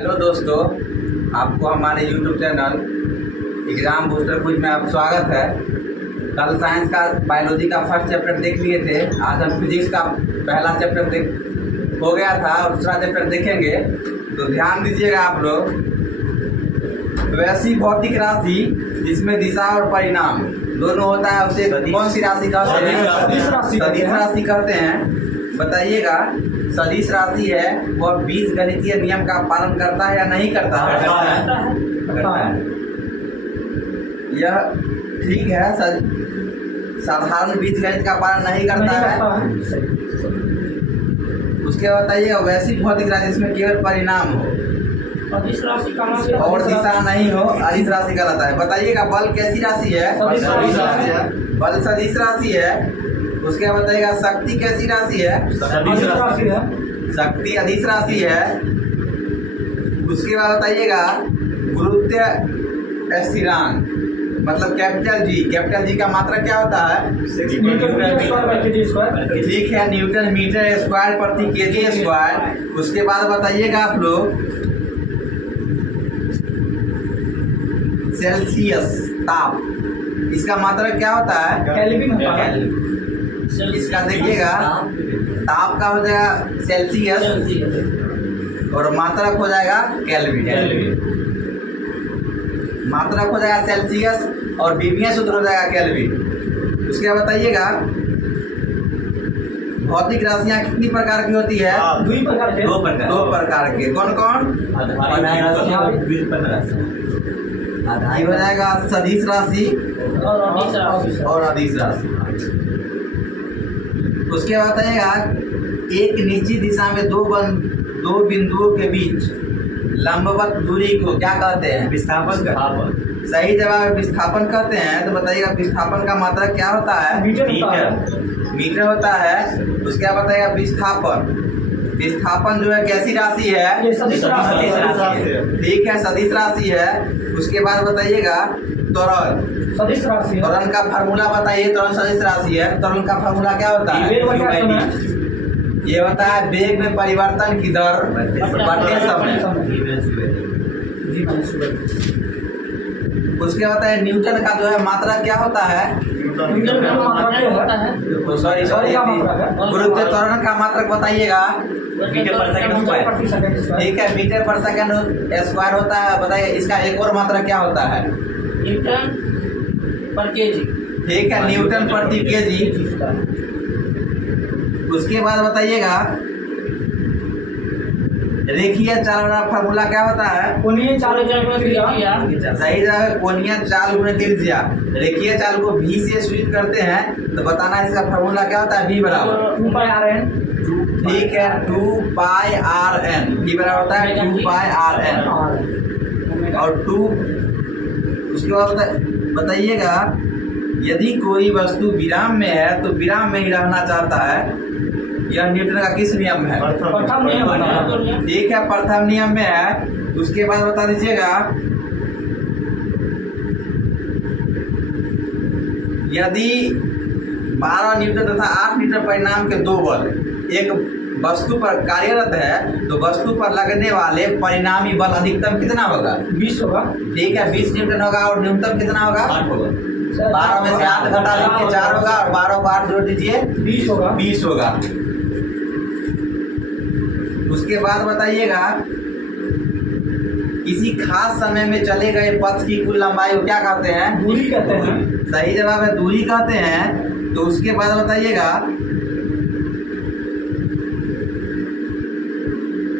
Hello दोस्तों, आपको हमारे YouTube channel exam booster quiz में आप स्वागत है। कल साइंस का बायोलॉजी का फर्स्ट चैप्टर देख लिए थे। आज हम फिजिक्स का पहला चैप्टर हो गया था और दूसरा चैप्टर देखेंगे। तो ध्यान दीजिएगा आप लोग। वैसी भौतिक राशि जिसमें दिशा और परिणाम दोनों होता है उसे कौन सी राशि कहते हैं? सदिश राशि कहते हैं। बताइएगा, सदिश राशि है वह बीजगणितीय नियम का पालन करता है या नहीं करता है? करता है। यह ठीक है। साधारण बीजगणित का पालन नहीं करता है। उसके बताइएगा, वैसी भौतिक राशि जिसमें केवल परिणाम हो और दिशा नहीं हो, अदिश राशि कहलाता है। बताइएगा, बल कैसी राशि है? बल सदिश राशि है। उसके बाद बताइएगा, शक्ति कैसी राशि है? शक्ति अदिश राशि है। उसके बाद बताइएगा, गुरुत्व स्थिरांक मतलब कैपिटल जी का मात्रा क्या होता है? ठीक है, न्यूटन मीटर स्क्वायर प्रति केजी स्क्वायर। उसके बाद बताइएगा आप लोग, सेल्सियस ताप, इसका मात्रा क्या होता है? केल्विन। इसका देखिएगा, ताप का हो जाएगा सेल्सियस और मात्रक हो जाएगा केल्विन। मात्रक हो जाएगा सेल्सियस और विमीय सूत्र हो जाएगा केल्विन। उसके बाद बताइएगा, भौतिक राशियां कितनी प्रकार की होती है? दो प्रकार के। कौन कौन? आधारी हो जाएगा सदिश राशि और अदिश राशि। उसके बाद बताइएगा, एक निश्चित दिशा में दो बिंदुओं के बीच लंबवत दूरी को क्या कहते हैं? विस्थापन। सही जवाब विस्थापन कहते हैं। तो बताइएगा, विस्थापन का मात्रा क्या होता है? मीटर होता है। उसके बाद बताइएगा, विस्थापन जो है कैसी राशि है? सदिश राशि। ठीक है, सदिश राशि है। उसके बाद बताइएगा, त्वरण का फार्मूला बताइए। त्वरण सदिश राशि है। त्वरण का फार्मूला क्या होता है? ये होता है वेग में परिवर्तन की दर बढ़ते समय। उसके बाद है न्यूटन का जो है मात्रा क्या होता है? सॉरी गुरुत्व त्वरण का मात्रक बताइएगा। मीटर पर सेकंड स्क्वायर। ठीक है, मीटर पर सेकंड स्क्वायर होता है। बताइए, इसका एक और मात्रक क्या होता है? न्यूटन पर केजी। ठीक है, न्यूटन प्रति केजी। उसके बाद बताइएगा, रेखीय चाल का फार्मूला क्या होता है? कोणीय चाल। सही जगह कोणीय चाल गुणे त्रिज्या। रेखीय चाल को v से स्विच करते हैं तो बताना इसका फार्मूला क्या होता है? v बराबर 2πrn। ठीक है, 2πrn। v बराबर होता है 2πrn और 2। उसके बाद बताइएगा, यदि कोई वस्तु विराम में है तो विराम में ही रहना चाहता है। यह न्यूटन का किस नियम है? प्रथम नियम। ठीक है, प्रथम नियम में है। उसके बाद बता दीजिएगा, यदि 12 न्यूटन तथा 8 न्यूटन परिणाम के दो बल एक वस्तु पर कार्यरत है तो वस्तु पर लगने वाले परिणामी बल अधिकतम कितना होगा? 20 होगा। ठीक है, 20 न्यूटन होगा और न्यूनतम कितना होगा? 8 होगा। 12 में से 8 घटा लीजिए, 4 होगा और 12 को 8 जोड़ दीजिए, 20 होगा। उसके बाद बताइएगा, किसी खास समय में चले गए पथ की कुल लंबाई को क्या कहते हैं? दूरी कहते हैं। सही जवाब है दूरी कहते हैं। तो उसके बाद बताइएगा,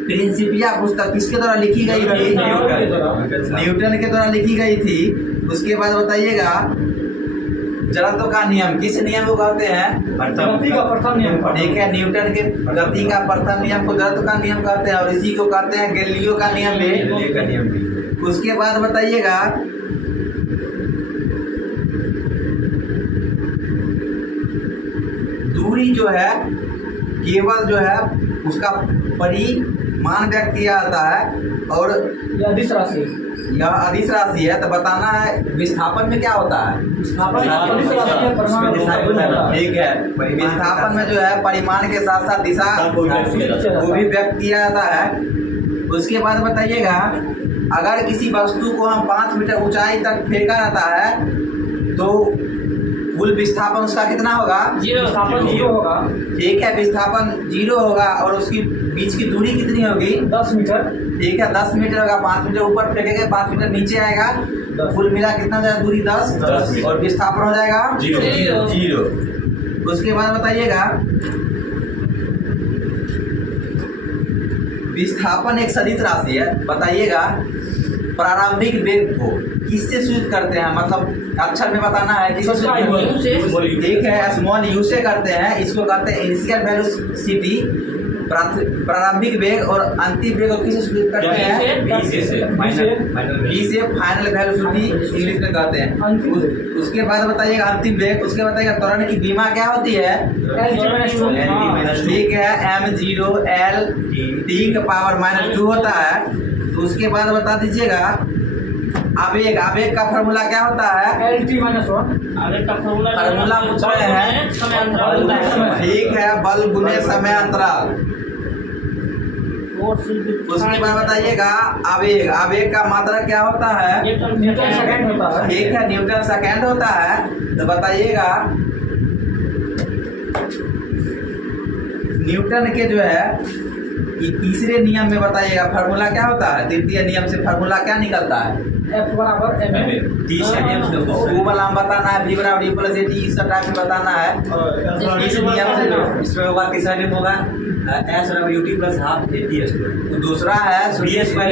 प्रिंसिपिया पुस्तक किसके द्वारा लिखी गई थी? न्यूटन के द्वारा लिखी गई थी। उसके बाद बताइएगा, जड़त्व का नियम किस नियम को कहते हैं? गति का प्रथम नियम। ठीक है, न्यूटन के गति का प्रथम नियम को जड़त्व का नियम कहते हैं और इसी को कहते हैं गैलीलियो का नियम भी। उसके बाद बताइएगा, दूरी जो है केवल जो है उसका परिमाण व्यक्त किया जाता है और यह अदिश राशि है। तो बताना है विस्थापन में क्या होता है? ठीक है, विस्थापन में जो है परिमाण के साथ साथ दिशा को भी व्यक्त किया जाता है। उसके बाद बताइएगा अगर किसी वस्तु को हम 5 मीटर ऊंचाई तक फेंका जाता है तो कुल विस्थापन उसका कितना होगा? विस्थापन 0 होगा। ठीक है, विस्थापन 0 होगा और उसकी बीच की दूरी कितनी होगी? 10 मीटर। ठीक है, 10 मीटर होगा। 5 मीटर ऊपर फेंकेंगे, 5 मीटर नीचे आएगा, कुल मिला कितना हो जाएगा दूरी? 10 और विस्थापन हो जाएगा 0। उसके बाद बताइएगा विस्थापन एक सदिश राशि है। बताइएगा प्रारंभिक वेग को किससे सूचित करते हैं? मतलब अक्षर में बताना है किससे? ठीक है, स्मॉल यू से करते हैं। इसको कहते हैं इनिशियल वेलोसिटी, प्रारंभिक वेग, और अंतिम वेग को किससे सूचित करते हैं? वी से फाइनल वेलोसिटी इंग्लिश में कहते हैं। उसके बाद बताइएगा अंतिम वेग। उसके बताइएगा त्वरण की बीमा क्या होती है? ठीक है, m0 L t का पावर -2 होता है। तो उसके बाद बता दीजिएगा आवेग। आवेग का फॉर्मूला क्या होता है? LT-1। आवेग का फॉर्मूला पूछ रहे हैं। ठीक है, बल गुने समय अंतराल। उसके बाद बताइएगा आवेग। आवेग का मात्रा क्या होता है? न्यूटन सेकंड होता है। ठीक है, न्यूटन सेकंड होता है। तो बताइएगा न्यूटन के जो है ये तीसरे नियम में बताइएगा फॉर्मूला क्या होता है? तृतीय नियम से फॉर्मूला क्या निकलता है? F बराबर m। वो वाला हम बताना है, v बराबर u प्लस at, इस टाइप में बताना है। इस नियम से जो इसमें होगा तीसरा नियम होगा s बराबर ut प्लस हाफ at²। दूसरा है v square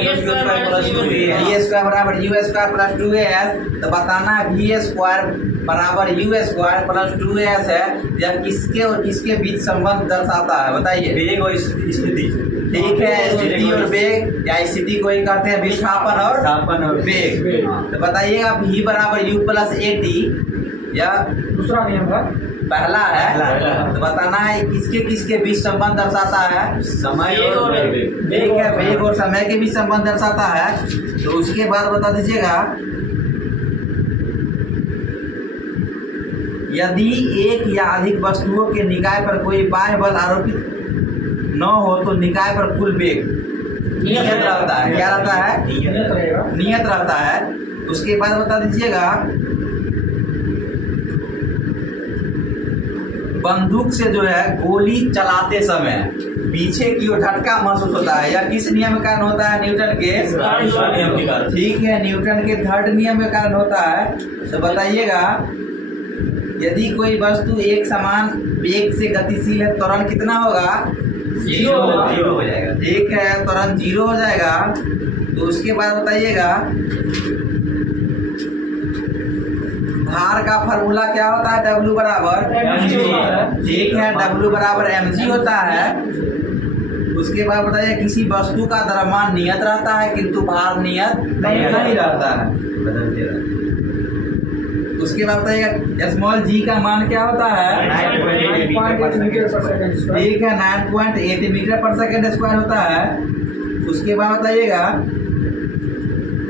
plus 2a। v square बराबर u स्क्वायर प्लस 2as। तो बताना है v स्क्वायर बराबर u स्क्वायर प्लस 2as है। यह किसके और किसके बीच संबंध दर्शाता है? बताइए। वेग और स्थिति। ठीक है, स्थिति और वेग या स्थिति को ही कहते हैं विस्थापन और वेग। तो बताइएगा v बराबर u प्लस at, या दूसरा नियम है। पहला है। तो बताना है किसके किसके बीच संबंध दर्शाता है? समय और वेग। ठीक है, वेग और समय के बीच संबंध दर्शाता है। तो उसके बाद बता दीजिएगा यदि एक या अधिक वस्तुओं के निकाय पर कोई बाह्य बल आरोपित न हो तो निकाय पर कुल वेग नियत रहता है। क्या रहता है? नियत रहता है। उसके बाद बता दीजिएगा बंदूक से जो है गोली चलाते समय पीछे की ओर झटका महसूस होता है। यह किस नियम के कारण होता है? न्यूटन के। ठीक है, न्यूटन के थर्ड नियम के कारण होता है। तो बताइएगा यदि कोई वस्तु एक समान वेग से गतिशील है, त्वरण कितना होगा? 0 हो जाएगा। ठीक है, त्वरण 0 हो जाएगा। तो उसके बाद बताइएगा भार का फॉर्मूला क्या होता है? W बराबर mg। ठीक है, W बराबर mg होता है। उसके बाद बताइए किसी वस्तु का द्रव्यमान नियत रहता है किंतु भार नियत नहीं रहता है, बदलते रहता है। उसके बाद बताइएगा स्मॉल g का मान क्या होता है? 9.8 मीटर पर सेकंड। ठीक है, 9.8 मीटर पर सेकंड स्क्वायर होता है। उसके बाद बताइएगा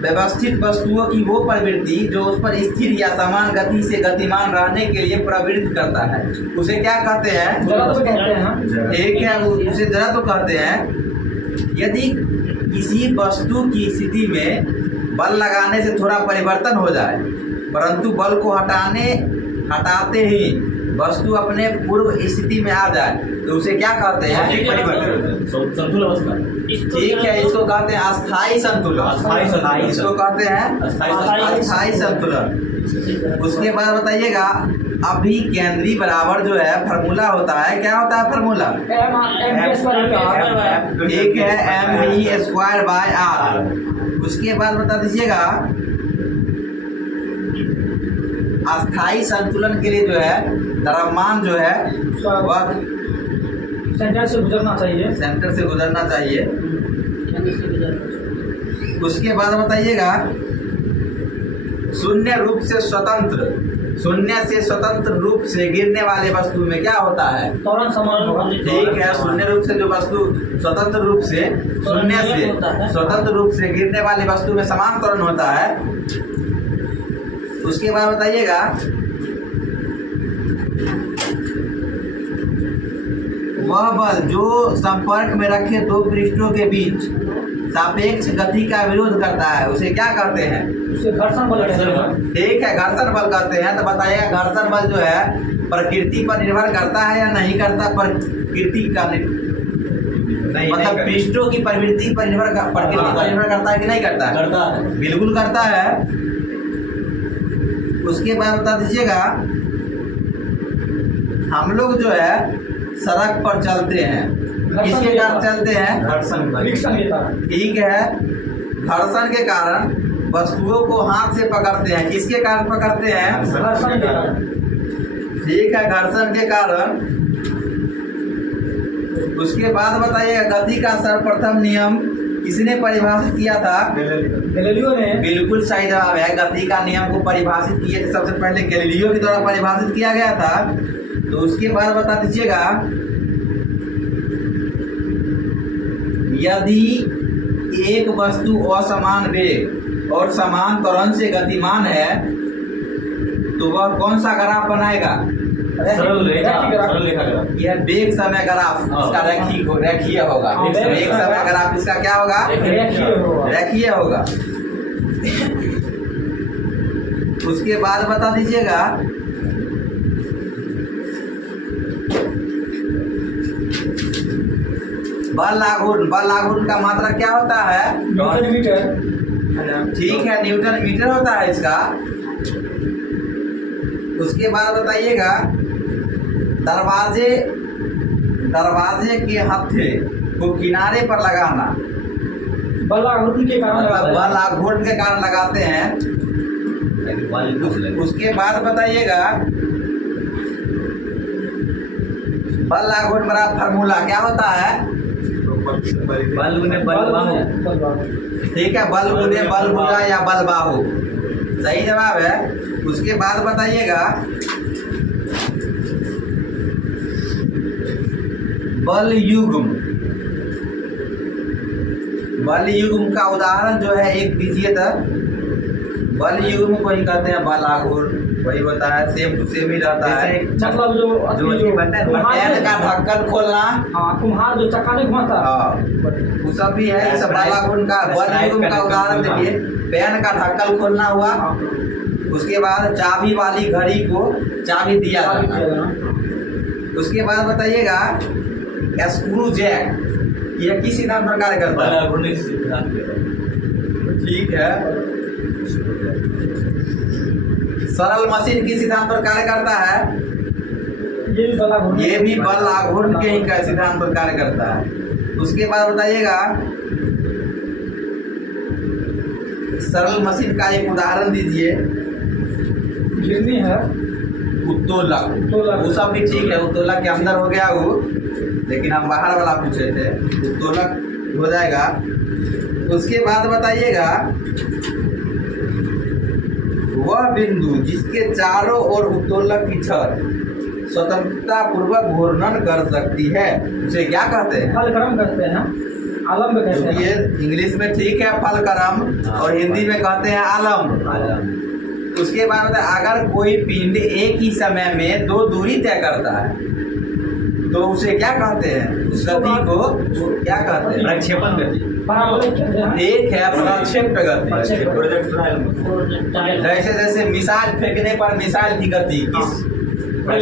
व्यवस्थित वस्तुओं की वो प्रवृत्ति जो उस पर स्थिर या समान गति से गतिमान रहने के लिए प्रवृत्त करता है उसे क्या कहते हैं? जड़त्व कहते हैं। ठीक है, उसे जड़त्व कहते हैं। यदि किसी वस्तु की स्थिति में बल लगाने से थोड़ा परिवर्तन हो जाए परंतु बल को हटाते ही वस्तु अपने पूर्व स्थिति में आ जाए तो उसे क्या कहते हैं? संतुलन अवस्था। ठीक है, इसको कहते हैं अस्थाई संतुलन। इसको कहते हैं अस्थाई संतुलन। उसके बाद बताइएगा अभिकेंद्री बराबर जो है फॉर्मूला होता है। क्या होता है फॉर्मूला? ठीक है, mv²/r। उसके बाद बता दीजिएगा अस्थाई संतुलन के लिए जो है द्रव्यमान जो है वह सेंटर से गुजरना चाहिए। सेंटर से गुजरना चाहिए। उसके बाद बताइएगा शून्य से स्वतंत्र रूप से गिरने वाले वस्तु में क्या होता है? त्वरण समान होगा। ठीक है, शून्य रूप से जो वस्तु स्वतंत्र रूप से शून्य से स्वतंत्र रूप से गिरने वाली वस्तु में समान त्वरण होता है। उसके बाद बताइएगा वह बल जो संपर्क में रखे दो पृष्ठों के बीच सापेक्ष गति का विरोध करता है उसे क्या कहते हैं? उसे घर्षण बल कहते हैं। ठीक है, घर्षण बल कहते हैं। तो बताइएगा घर्षण बल जो है प्रकृति पर निर्भर करता है या नहीं करता? प्रकृति का मतलब पृष्ठों की प्रकृति पर निर्भर करता है कि नहीं करता है? करता है, बिल्कुल करता है। उसके बाद बता दीजिएगा, हम लोग जो है सड़क पर चलते हैं, किसके कारण चलते हैं? फ्रिक्शन के कारण। ठीक है, घर्षण के कारण वस्तुओं को हाथ से पकड़ते हैं, किसके कारण पकड़ते हैं? घर्षण के कारण। ठीक है, घर्षण के कारण। उसके बाद बताइए गति का सर्वप्रथम नियम किसने परिभाषित किया था? गैलीलियो ने। बिल्कुल सही जवाब है। गति का नियम को परिभाषित किए थे सबसे पहले गैलीलियो के द्वारा परिभाषित किया गया था। तो उसके बाद बता दीजिएगा, यदि एक वस्तु असमान वेग और समान त्वरण से गतिमान है तो वह कौन सा ग्राफ बनाएगा? सरल रेखा ग्राफ। यह वेग समय ग्राफ इसका रेखीय होगा। वेग समय ग्राफ इसका क्या होगा? रेखीय होगा। उसके बाद बता दीजिएगा, बल आघूर्ण का मात्रा क्या होता है? Newton metre. ठीक है, न्यूटन मीटर होता है इसका। उसके बाद बताइएगा, दरवाजे के हत्थे को किनारे पर लगाना बल आघूर्ण के कारण। मतलब बल आघूर्ण के कारण लगाते हैं। उसके बाद बताइएगा, बल आघूर्ण बराबर फार्मूला क्या होता है? बल गुने बल बाहु। ठीक है, बल गुने बल भुजा या बल बाहु सही जवाब है। उसके बाद बताइएगा, बल युग्म का उदाहरण जो है एक दीजिए। तो बल युग्म को ही कहते हैं बल आघूर्ण, वही होता है, सेम टू सेम ही रहता है। मतलब जो पेन का ढक्कन खोलना, कुम्हार जो चक्का नहीं घुमाता, वो सब भी है। सब बल आघूर्ण का बल युग्म का उदाहरण देखिए, पेन का ढक्कन खोलना हुआ। उसके बाद चाबी वाली घड़ी को चाबी दिया जाना। उसके बाद बताइएगा, स्क्रू जैक यह किस सिद्धांत पर कार्य करता है? ठीक है, सरल मशीन किस सिद्धांत पर कार्य करता है? ये भी बल आघूर्ण के ही सिद्धांत पर कार्य करता है। उसके बाद बताइएगा, सरल मशीन का एक उदाहरण दीजिए। गिरनी है उत्तोलक, वो सब भी ठीक है, उत्तोलक के अंदर हो गया वो, लेकिन हम बाहर वाला पूछे थे। उत्तोलक हो जाएगा। उसके बाद बताइएगा, वह बिंदु जिसके चारों ओर उत्तोलक की छत स्वतंत्रता पूर्वक घूर्णन कर सकती है उसे क्या कहते हैं? फलक्रम कहते हैं, आलम्ब कहते हैं। ये इंग्लिश में ठीक है फलक्रम, और हिंदी में कहते हैं आलम्ब। उसके बाद अगर कोई पिंड एक ही समय में दो दूरी तय करता है तो उसे क्या कहते हैं? उस गति को क्या कहते हैं? प्रक्षेपण गति। एक है प्रक्षेप गति। जैसे जैसे मिसाइल फेंकने पर मिसाइल की गति किस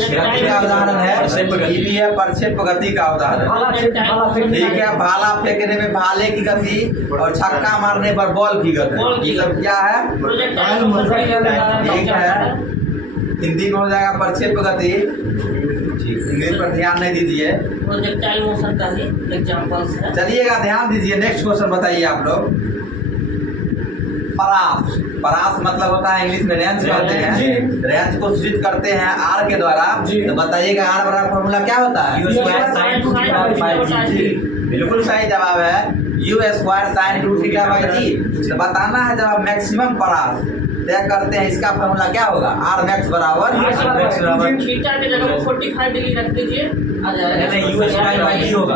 गति का उदाहरण है? ये भी है प्रक्षेप गति का उदाहरण। ठीक है, भाला फेंकने में भाले की गति और छक्का मारने पर बॉल की गति, ये सब क्या है? ठीक है, हिंदी में हो जाएगा प्रक्षेप गति। इंग्लिश पर ध्यान नहीं दीजिए। प्रोजेक्टाइल मोशन का ही एग्जांपल्स है। चलिएगा ध्यान दीजिए, नेक्स्ट क्वेश्चन बताइए आप लोग। परास मतलब होता है इंग्लिश में रेंज कहते हैं। रेंज को सूचित करते हैं आर के द्वारा। तो बताइएगा आर बराबर फॉर्मूला क्या होता है? बिल्कुल सही जवाब है, u square sine 2 theta by g. तो बताना है जब आप मैक्सिमम परास तय करते हैं इसका फॉर्मूला क्या होगा? आर मैक्स बराबर थीटा के जगह 45 डिग्री रख दीजिए, आ जाएगा। नहीं, यू स्क्वायर बाई जी होगा।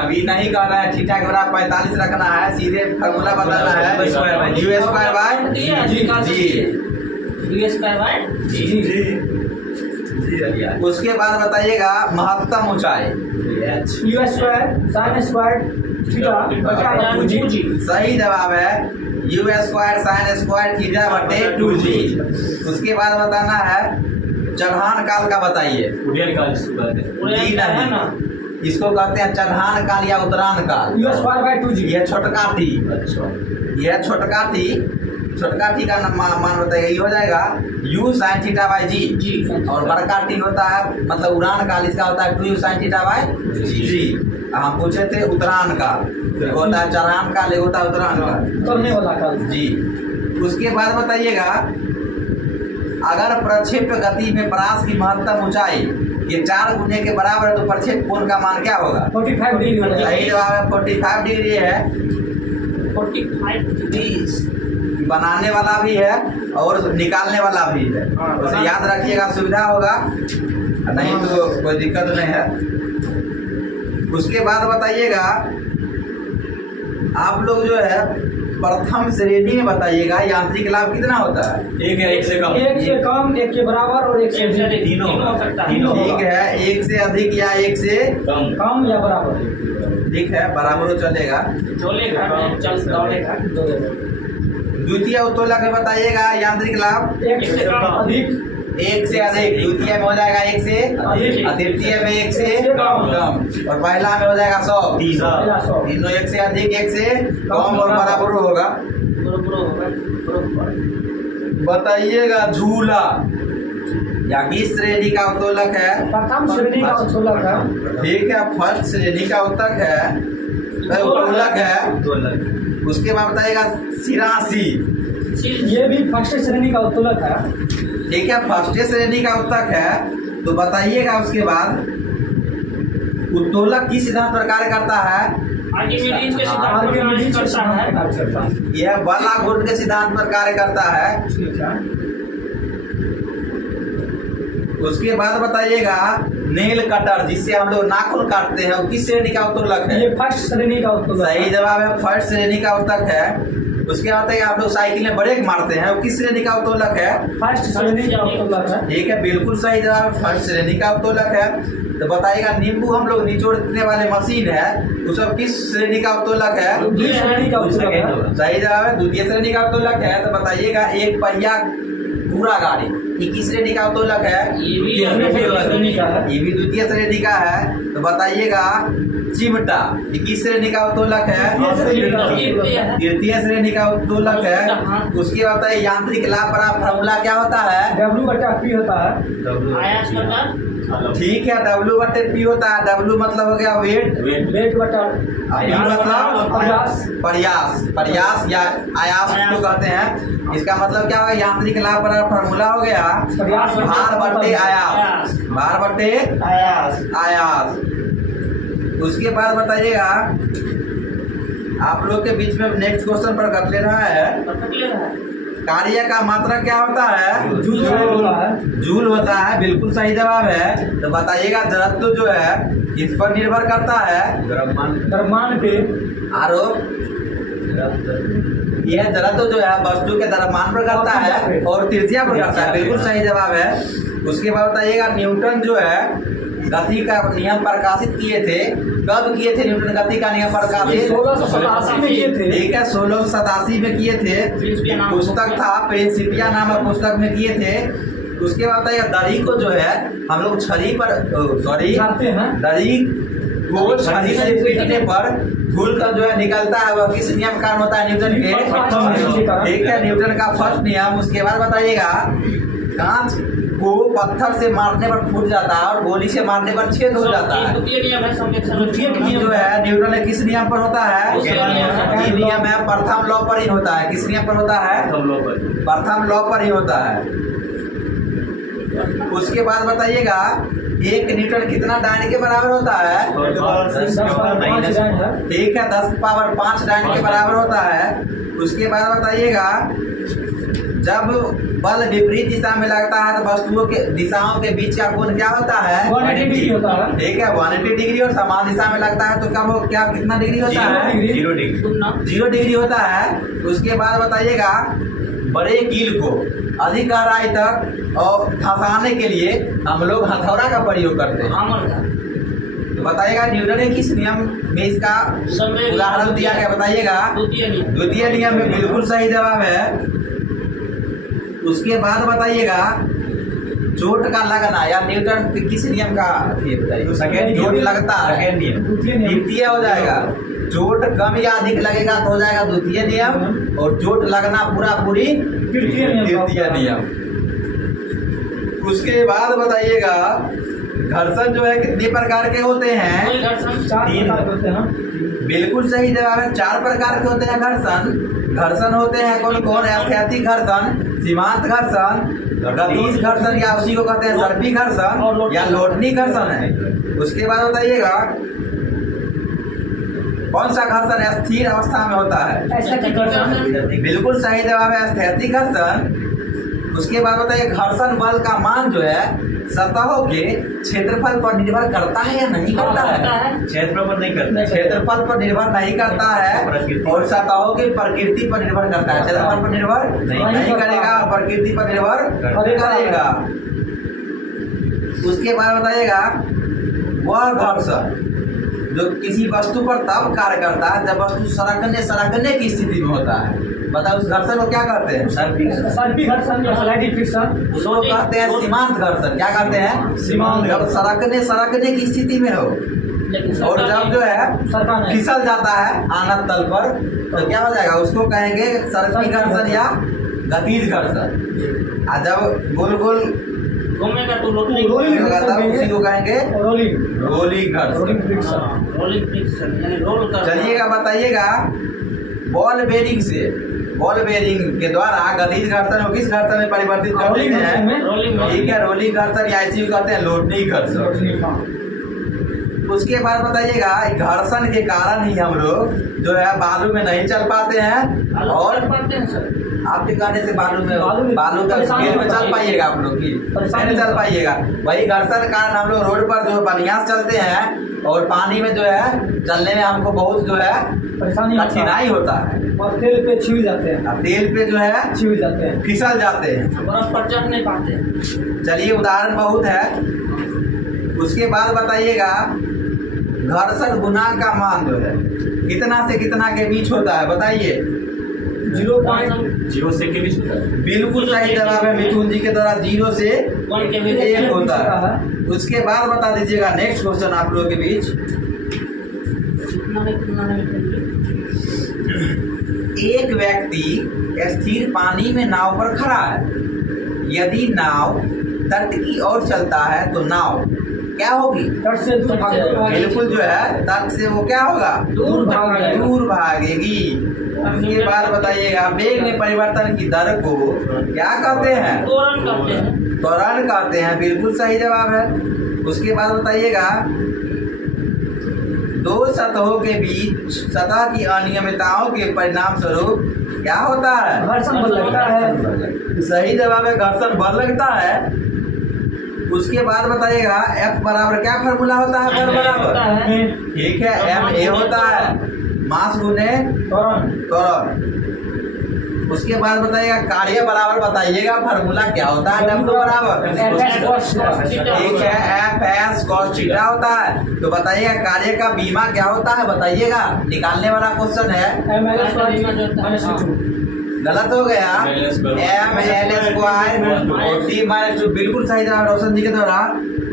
अभी नहीं कहना है थीटा के बराबर 45 रखना है, सीधे फॉर्मूला बताना है u square by g. U square by g. उसके बाद बताइएगा महत्तम ऊंचाई। U square sine square theta बटा 2g। सही जवाब है u square sine square theta बटे 2g। उसके बाद बताना है चढ़ान काल का बताइए। उड़ियल काल जिसको कहते हैं। जी है ना नहीं, इसको कहते हैं चढ़ान काल या उतरान काल। u square by 2g। यह छोटका टी, अच्छा यह छोटका टी का मान बताइएगा। ये हो जाएगा u साइन थीटा बाई जी। और बड़का टी होता है मतलब उड़ान काल, इसका होता है 2u साइन थीटा बाई जी। हम पूछे थे उत्तरायण काल, एक होता है चढ़ान काल, एक होता है उत्तरायण काल करने वाला काल। जी। उसके बाद बताइएगा अगर प्रक्षेप्य गति में परास की महत्तम ऊंचाई ये 4 गुने के बराबर है तो प्रक्षेप कोण का मान क्या होगा? 45 डिग्री हो जाएगा। सही जवाब है 45 डिग्री है। 45 डिग्री बनाने वाला भी है और निकालने वाला भी है, हाँ, उसे याद रखिएगा, सुविधा होगा, नहीं तो कोई दिक्कत नहीं है। उसके बाद बताइएगा आप लोग जो है प्रथम श्रेणी में बताइएगा यांत्रिक लाभ कितना होता है? एक है एक से कम। 1 से कम, 1 के बराबर और 1 से एक से अधिक। तीनों हो सकता है। तीनों ठीक होगा। है, 1 से अधिक या 1 से कम। कम या बराबर। ठीक है, बराबर चलेगा। चलेगा चल दौड़ेगा। द्वितीय उत्तोलक में बताइएगा यांत्रिक लाभ 1 से कम, अधिक। 1 से अधिक, द्वितीय में हो जाएगा 1 से अधिक। और तृतीय में 1 से कम। कम और पहला में हो जाएगा 100। पहला 100। तीनों 1 से अधिक 1 से कम और बराबर होगा। बरोबर होगा बरोबर। बताइएगा झूला या किस श्रेणी का उत्तोलक है? प्रथम श्रेणी का उत्तोलक है। ठीक है, फर्स्ट श्रेणी का उत्तोलक है, उत्तोलक है। उसके बाद बताइएगा सिरासी। ये भी फर्स्ट श्रेणी का उत्तोलक है। ठीक है, फर्स्ट श्रेणी का उत्तोलक है। तो बताइएगा उसके बाद उत्तोलक किस सिद्धांत पर कार्य करता है? आर्किमिडीज के सिद्धांत पर कार्य करता है। यह बलागुट के सिद्धांत पर कार्य करता है। ठीक है। उसके बाद बताइएगा नेल कटर जिससे हम लोग नाखून काटते हैं वो किस श्रेणी का उत्तोलक है? ये फर्स्ट श्रेणी का उत्तोलक है। सही जवाब है फर्स्ट श्रेणी का उत्तोलक है। उसके बाद बताइए आप लोग साइकिल में ब्रेक मारते हैं वो किस श्रेणी का उत्तोलक है? फर्स्ट श्रेणी का उत्तोलक है। ठीक है, बिल्कुल सही जवाब फर्स्ट श्रेणी का उत्तोलक है। तो बताइएगा नींबू हम लोग निचोड़ने वाले मशीन है वो सब किस श्रेणी का उत्तोलक है? द्वितीय श्रेणी का उत्तोलक है। सही जवाब है द्वितीय श्रेणी का उत्तोलक है। तो बताइएगा एक पहिया पूरा गाड़ी ये किस श्रेणी का उत्तोलक है? ये भी श्रेणी का है। ये भी द्वितीय श्रेणी का है। तो बताइएगा चिमटा ये किस श्रेणी का उत्तोलक है? तृतीय श्रेणी का उत्तोलक है। उसके बाद बताइए यांत्रिक लाभ पर फॉर्मूला क्या होता है? W/P होता है। आयास करता ठीक है, W/P होता है। W मतलब हो गया वेट, वेट बटा P मतलब प्रयास। प्रयास या आयास को कहते हैं। इसका मतलब क्या होगा? यांत्रिक लाभ पर फॉर्मूला हो गया प्रयास भार बट्टे आयास, भार बट्टे आयास। उसके बाद बताइएगा आप लोग के बीच में नेक्स्ट क्वेश्चन पर कर ले रहा है कार्य का मात्रा क्या होता है? जूल होता है। जूल होता है, बिल्कुल सही जवाब है। तो बताइएगा जड़त्व जो है किस पर निर्भर करता है? द्रव्यमान पे। आरोप यह जड़त्व जो है वस्तु के द्रव्यमान पर करता है और त्रिज्या पर करता है, बिल्कुल सही जवाब है। उसके बाद बताइएगा न्यूटन जो है गति का नियम प्रकाशित किए थे, कब किए थे न्यूटन गति का नियम प्रकाशित? 1687 में किए थे। ठीक है, 1687 में किए थे। पुस्तक था प्रिंसिपिया नामक पुस्तक में किए थे। उसके बाद बताइएगा दरी को जो है हम लोग छड़ी पर खाते हैं। दरी को छड़ी से पीटने पर धूल का जो है निकलता है वह किस नियम कारण होता है? न्यूटन के। ठीक है, न्यूटन का फर्स्ट नियम। उसके बाद बताइएगा कांच को पत्थर से मारने पर फूट जाता है और गोली से मारने पर छेद हो जाता है। द्वितीय नियम है द्वितीय नियम जो है न्यूटन ने किस नियम पर होता है? ये नियम है प्रथम लॉ पर ही होता है। किस नियम पर होता है? प्रथम लॉ पर ही होता है। उसके बाद बताइएगा 1 न्यूटन कितना डायन के बराबर होता है? 10/5 है। ठीक है, 10⁵ डायन के बराबर होता है। उसके बाद बताइएगा जब बल विपरीत दिशा में लगता है तो वस्तुओं के दिशाओं के बीच का कोण क्या होता है? 180 डिग्री होता है। ठीक है, 180 डिग्री और समान दिशा में लगता है तो कब हो क्या कितना डिग्री होता है? 0 डिग्री होता है। उसके बाद बताइएगा बड़े कील को अधिक गहराई तक और धंसाने के लिए हम लोग हथौड़ा का प्रयोग करते हैं। आमर का तो बताइएगा न्यूटन ने किस नियम में इसका संवेग उदाहरण दिया गया, बताइएगा। द्वितीय नियम। द्वितीय नियम में बिल्कुल सही जवाब है। उसके बाद बताइएगा चोट का लगना या न्यूटन के किस नियम का ये बताइए। सेकंड चोट लगता है सेकंड नियम। द्वितीय हो जाएगा। चोट कम या अधिक लगेगा तो हो जाएगा द्वितीय नियम, और चोट लगना पूरा पूरी तृतीय नियम। उसके बाद बताइएगा घर्षण जो है कितने प्रकार के होते हैं। कोई घर्षण 4 प्रकार होते हैं। बिल्कुल सही जवाब है, 4 प्रकार के होते हैं घर्षण। घर्षण होते हैं कौन कौन? स्थैतिक घर्षण, सीमांत घर्षण, गतिज घर्षण या उसी को कहते हैं सर्पी घर्षण या लोटनी घर्षण है। उसके बाद बताइएगा कौन सा घर्षण स्थिर अवस्था में होता है। स्थैतिक घर्षण। बिल्कुल सही जवाब है स्थैतिक घर्षण। उसके बाद बताइए घर्षण बल का मान जो है सतहों के क्षेत्रफल पर निर्भर करता है या नहीं करता है। क्षेत्रफल पर नहीं करता। क्षेत्रफल पर निर्भर नहीं करता है और सतहों की प्रकृति पर निर्भर करता है। क्षेत्रफल पर निर्भर नहीं करेगा, प्रकृति पर निर्भर करेगा। उसके बाद बताइएगा वह घर्षण जो किसी वस्तु पर तब कार्य करता है जब वस्तु सरकने की स्थिति में होता है। बताओ उस घर्षण को क्या कहते हैं? सर्पी घर्षण या स्लाइडिंग फ्रिक्शन। उसको कहते हैं सीमांत घर्षण। क्या कहते हैं? सीमांत। जब सरकने की स्थिति में हो और जब जो है फिसल जाता है आनत तल पर तो क्या हो जाएगा? उसको कहेंगे सर्पी घर्षण या गतिज घर्षण। और जब गोल गोल घूमेगा तो रोलिंग उसी को कहेंगे रोलिंग घर्षण। रोलिंग फ्रिक्शन यानी रोल कर। चलिएगा बताइएगा बॉल बेरिंग के द्वारा गतिज घर्षण को किस घर्षण में परिवर्तित कर देते हैं? रोलिंग ठीक है, रोलिंग घर्षण या इसी को कहते हैं लोटनी घर्षण। उसके बाद बताइएगा घर्षण के कारण ही हम लोग जो है बालू में नहीं चल पाते हैं और पाते हैं सर। आपके कहने से बालू का घेर में चल पाइएगा आप लोग की नहीं चल पाइएगा। वही घर्षण के कारण हम लोग रोड पर जो बनियास चलते हैं और पानी में जो है चलने में हमको बहुत जो है कठिनाई होता है और तेल पे छिड़ जाते हैं। अब तेल पे जो है छिड़ जाते हैं, फिसल जाते हैं। बर्फ पर चढ़ नहीं पाते। चलिए उदाहरण बहुत है। उसके बाद बताइएगा घर्षण गुणांक का मान जो है कितना से कितना के बीच होता है? बताइए। 0.0 से के बीच होता है। बिल्कुल सही जवाब है मिथुन जी के द्वारा 0 से 1 होता है। उसके बाद बता दीजिएगा नेक्स्ट क्वेश्चन आप लोगों के बीच। एक व्यक्ति स्थिर पानी में नाव पर खड़ा है। यदि नाव तट की ओर चलता है तो नाव क्या होगी? तट से दूर भागेगा। बिल्कुल जो है तट से वो क्या होगा? दूर भागेगी। उसके बाद बताइएगा वेग में परिवर्तन की दर को क्या कहते हैं? त्वरण कहते हैं। बिल्कुल सही जवाब है। उसके बाद बताइएगा दो सतहों के बीच सतह की अनियमितताओं के परिणाम स्वरूप क्या होता है? घर्षण बल लगता है। सही जवाब है घर्षण बल लगता है। उसके बाद बताइएगा F बराबर क्या फॉर्मूला होता है? बल बराबर ठीक है ma होता है मास गुने त्वरण। उसके बाद बताइएगा कार्य बराबर बताइएगा फॉर्मूला क्या होता है? W बराबर ठीक है F cos थीटा होता है। तो बताइएगा कार्य का बीमा क्या होता है? बताइएगा निकालने वाला क्वेश्चन है। गलत हो गया। ML² और T-2 बिल्कुल सही जवाब रोशन जी के द्वारा।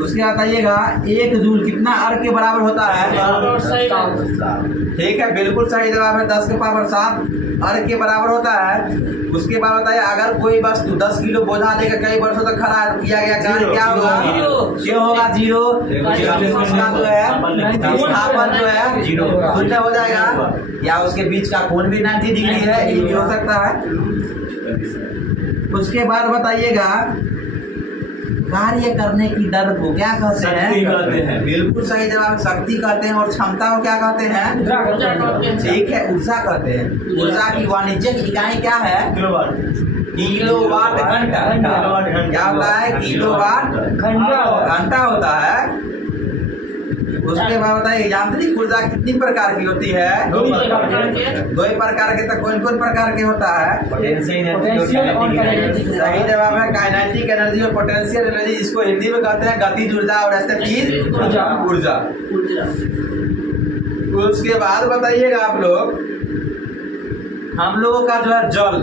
उसके बताइएगा 1 जूल कितना अर्ग के बराबर होता है? ठीक है बिल्कुल सही जवाब है 10 के पावर 7 अर्ग के बराबर होता है। उसके बाद बताइए अगर कोई वस्तु 10 किलो बोझा लेकर कई वर्षों तक खड़ा है तो किया गया कार्य क्या होगा? क्यों होगा? 0 जो है विस्थापन जो है 0 हो जाएगा या उसके बीच का कोण भी 90 डिग्री है, ये भी हो सकता है। उसके बाद बताइएगा कार्य करने की दर को क्या कहते हैं? बिल्कुल सही जवाब शक्ति कहते हैं। और क्षमता को क्या कहते हैं? ठीक है ऊर्जा कहते हैं। ऊर्जा की वाणिज्यिक इकाई क्या है? किलोवाट घंटा। क्या होता है? किलोवाट घंटा होता है। उसके बाद बताइए यांत्रिक ऊर्जा कितनी प्रकार की होती है? दो प्रकार के। दो ही प्रकार के। तो कौन कौन प्रकार के होता है? पोटेंशियल और काइनेटिक। सही जवाब है काइनेटिक एनर्जी और पोटेंशियल एनर्जी, जिसको हिंदी में कहते हैं गतिज ऊर्जा और स्थितिज ऊर्जा। ऊर्जा। उसके बाद बताइएगा आप लोग, हम लोगों का जो है जल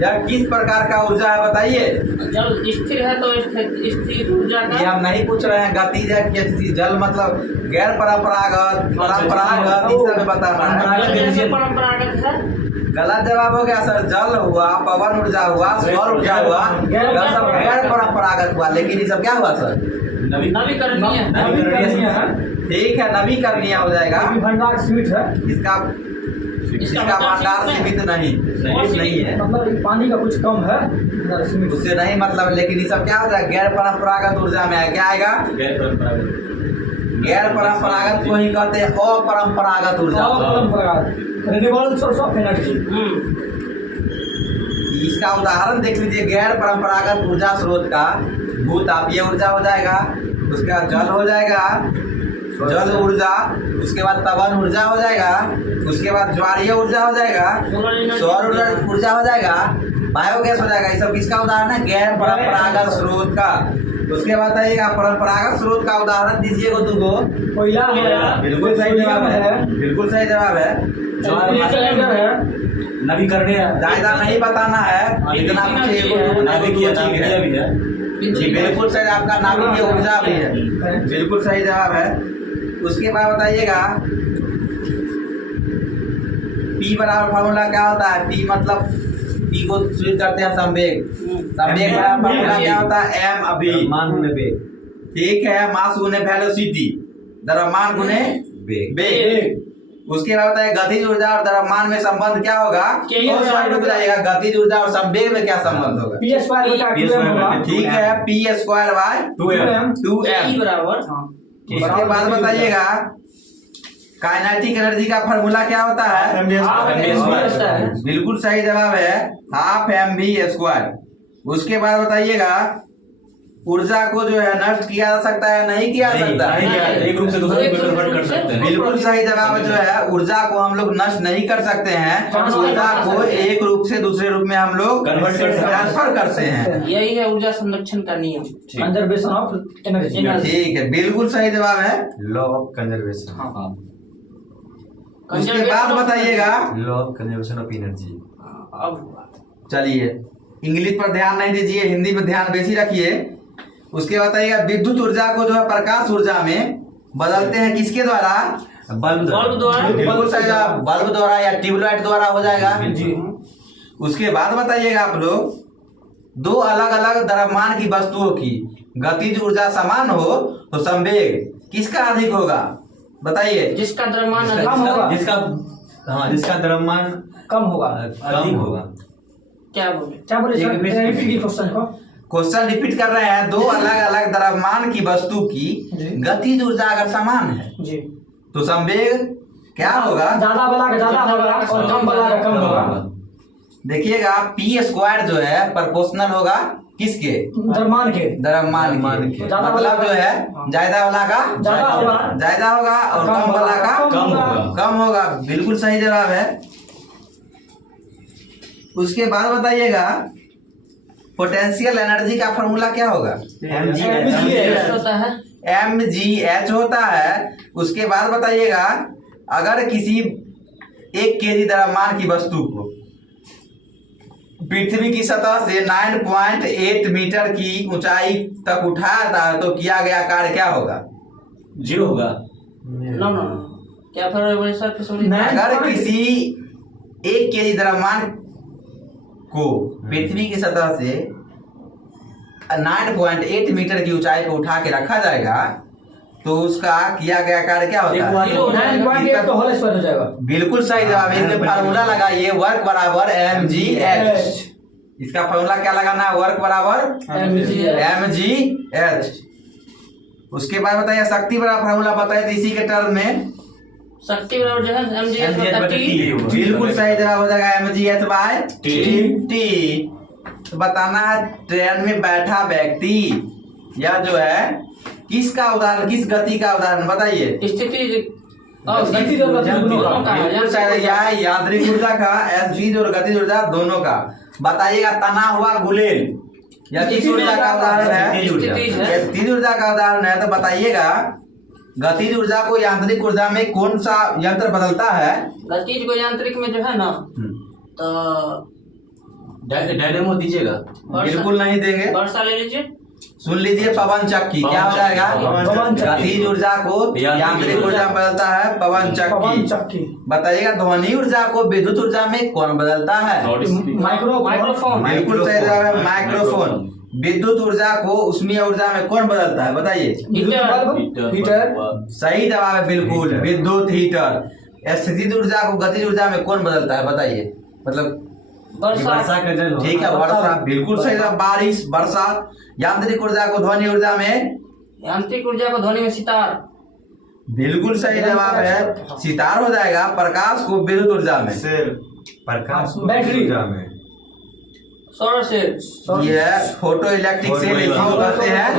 यह किस प्रकार का ऊर्जा है बताइए? जल स्थिर है तो स्थिर ऊर्जा ये का। हम नहीं पूछ रहे हैं गतिज है कि स्थितिज। जल मतलब गैर परंपरागत, परंपरागत, इस सब में बताना है। जल जैसे परंपरागत है। गलत जवाब हो गया सर। जल हुआ, पवन ऊर्जा हुआ, सौर ऊर्जा हुआ, यह सब गैर परंपरागत हुआ। लेकिन ये सब क्या हुआ सर? नवीकरणीय है। नवीकरणीय है। ठीक है, नवीकरणीय हो जाएगा। अभी भंडार सीमित है। इसका भंडार सीमित नहीं है, मतलब पानी का कुछ कम है, भंडार सीमित। उससे नहीं मतलब। लेकिन ये सब क्या होता है? गैर परंपरागत ऊर्जा में है। क्या आएगा? गैर परंपरागत को ही कहते हैं अपरंपरागत ऊर्जा। अपरंपरागत रिन्यूएबल सोर्स ऑफ एनर्जी। इसका उदाहरण देख लीजिए। गैर परंपरागत ऊर्जा स्रोत का भूतापीय ऊर्जा हो जाएगा, उसके बाद जल हो जाएगा, जल ऊर्जा, उसके बाद पवन ऊर्जा हो जाएगा, उसके बाद ज्वारीय ऊर्जा हो जाएगा, सौर ऊर्जा हो जाएगा, बायोगैस हो जाएगा। ये सब किसका उदाहरण है? गैर परंपरागत स्रोत का। उसके बाद आइएगा परंपरागत स्रोत का उदाहरण दीजिए को दूगो। कोयला है, बिल्कुल सही जवाब है। है, बिल्कुल सही जवाब है। सिलेंडर है। नवीकरणीय ज्यादा नहीं बताना है, इतना पूछे एगो दूगो नाभिकीय ठीक है। जी बिल्कुल सही, आपका नाभिकीय ऊर्जा भी है। बिल्कुल सही जवाब है। उसके बाद बताइएगा P बराबर फार्मूला क्या होता है? P मतलब P को स्विच करते हैं संवेग। संवेग बराबर फार्मूला क्या होता है? M अभी मान गुने वेग। ठीक है, मास गुने वेलोसिटी, द्रव्यमान गुने वेग। उसके बाद बताइए गतिज ऊर्जा और द्रव्यमान में संबंध क्या होगा? और सॉरी रुक जाइएगा, गतिज ऊर्जा और संवेग में क्या संबंध होगा? पी स्क्वायर बटा 2m होगा। ठीक है, P square by 2m 2m। बराबर। उसके बाद बताइएगा काइनेटिक एनर्जी का फॉर्मूला क्या होता है? बिल्कुल सही जवाब है, हाफ mv²। उसके बाद बताइएगा ऊर्जा को जो है नष्ट किया जा सकता है नहीं किया जा सकता? एक रूप से दूसरे रूप में कन्वर्ट कर सकते हैं। बिल्कुल सही जवाब जो है, ऊर्जा को हम लोग नष्ट नहीं कर सकते हैं। ऊर्जा को एक रूप से दूसरे रूप में हम लोग कन्वर्ट कर सकते हैं। ट्रांसफर करते हैं। यही है ऊर्जा संरक्षण का नियम। Conservation of energy. ठीक है, बिल्कुल सही जवाब है। Law of conservation. उसके बाद बताइएगा, law of conservation of energy. अब चलिए इंग्लिश पर ध्यान नहीं दीजिए, हिंदी पर ध्यान बेसी रखिए। उसके बताइएगा विद्युत ऊर्जा को जो है प्रकाश ऊर्जा में बदलते हैं किसके द्वारा? बल्ब द्वारा। बिल्कुल सही जवाब, बल्ब द्वारा या ट्यूबलाइट द्वारा हो जाएगा। जी। उसके बाद बताइएगा आप लोग दो अलग अलग द्रव्यमान की वस्तुओं की गतिज ऊर्जा समान हो तो संवेग किसका अधिक होगा? बताइए। जिसका द्रव्यमान कम होगा। जिसका द्रव्यमान कम होगा। अधिक होगा। क्या बोले? क्या बोले सर? रिपीट कीजिए क्वेश्चन को। क्वेश्चन रिपीट कर रहे हैं। दो अलग अलग द्रव्यमान की वस्तु की जी। गतिज ऊर्जा अगर समान है जी। तो संवेग क्या होगा? ज्यादा वाला का ज्यादा होगा और कम वाला का कम होगा। देखिएगा P² जो है प्रोपोर्शनल होगा किसके? द्रव्यमान के। द्रव्यमान के। मतलब जो है ज्यादा वाला का ज्यादा होगा और कम वाला का कम होगा। बिल्कुल सही जवाब है। उसके बाद बताइएगा पोटेंशियल एनर्जी का फॉर्मूला क्या होगा? होता है mgh होता है। उसके बाद बताइएगा अगर किसी 1 kg द्रव्यमान की वस्तु को पृथ्वी की सतह से 9.8 मीटर की ऊंचाई तक उठाया जाता है तो किया गया कार्य क्या होगा? 0 होगा। नो क्या फिर सर? अगर किसी 1 kg द्रव्यमान को पृथ्वी की सतह से 9.8 मीटर की ऊंचाई पर उठा के रखा जाएगा तो उसका किया गया कार्य क्या होता है? 9.8 तो होल स्क्वायर हो जाएगा। बिल्कुल सही जवाब। इसमें फार्मूला लगाइए वर्क बराबर mgh। इसका फार्मूला क्या लगाना है? वर्क बराबर mgh। उसके बाद बताइए शक्ति बराबर फार्मूला बताइए तो इसी के टर्म में शक्ति बराबर जो है mgh/t। बिल्कुल सही जवाब हो जाएगा mgh/t। तो बताना है ट्रेन में बैठा व्यक्ति या जो है किसका उदाहरण, किस गति का उदाहरण बताइए। स्थिति गतिज और गतिज दोनों का। बिल्कुल सही है, यांत्रिक ऊर्जा का, गतिज और गतिज ऊर्जा दोनों का। बताइएगा तना हुआ गुलेल, यह किस ऊर्जा का उदाहरण है? स्थितिज ऊर्जा का उदाहरण है। तो बताइएगा गतिज ऊर्जा को यांत्रिक ऊर्जा में कौन सा यंत्र बदलता है? गतिज को यांत्रिक में जो है ना, तो डायनेमो दीजिएगा। बिल्कुल नहीं देंगे। वर्षा ले लीजिए। सुन लीजिए, पवन चक्की क्या हो जाएगा? गतिज ऊर्जा को यांत्रिक ऊर्जा में बदलता है पवन चक्की। बताइएगा ध्वनि ऊर्जा को विद्युत ऊर्जा में कौन बदलता है? माइक्रोफोन। बिल्कुल सही जवाब है, माइक्रोफोन। विद्युत ऊर्जा को उष्मीय ऊर्जा में कौन बदलता है? बताइए। हीटर। सही जवाब है, बिल्कुल विद्युत हीटर। स्थितिज ऊर्जा को गतिज ऊर्जा में कौन बदलता है? बताइए। मतलब वर्षा का जल। ठीक है, वर्षा। बिल्कुल सही जवाब, बारिश, वर्षा। यांत्रिक ऊर्जा को ध्वनि ऊर्जा में, यांत्रिक ऊर्जा को ध्वनि में सितार। बिल्कुल सही जवाब है, सितार हो जाएगा। प्रकाश को विद्युत ऊर्जा में, प्रकाश बैटरी में, सौर सेल। ये फोटो इलेक्ट्रिक सेल इसी को कहते हैं,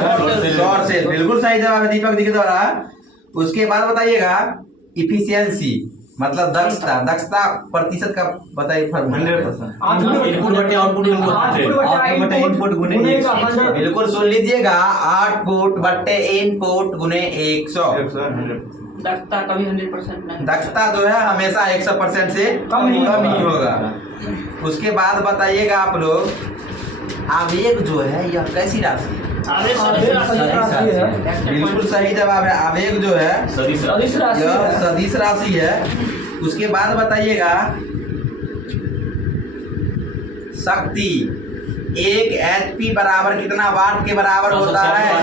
सौर सेल। बिल्कुल सही जवाब है दीपक जी के द्वारा। उसके बाद बताइएगा इफिशियंसी, मतलब दक्षता। दक्षता प्रतिशत का बताइए फॉर्मूला। 100%। इनपुट बटे आउटपुट इनपुट गुने 100। बिल्कुल सुन लीजिएगा, आउटपुट बट्टे इनपुट गुने 100। दक्षता कभी 100% नहीं। दक्षता जो है हमेशा 100% से कम ही होगा। उसके बाद बताइएगा आप लोग, आवेग जो है यह कैसी राशि है? बिल्कुल सही जवाब है, आवेग जो है यह सदिश राशि है। उसके बाद बताइएगा शक्ति, 1 HP बराबर कितना वाट के बराबर होता है?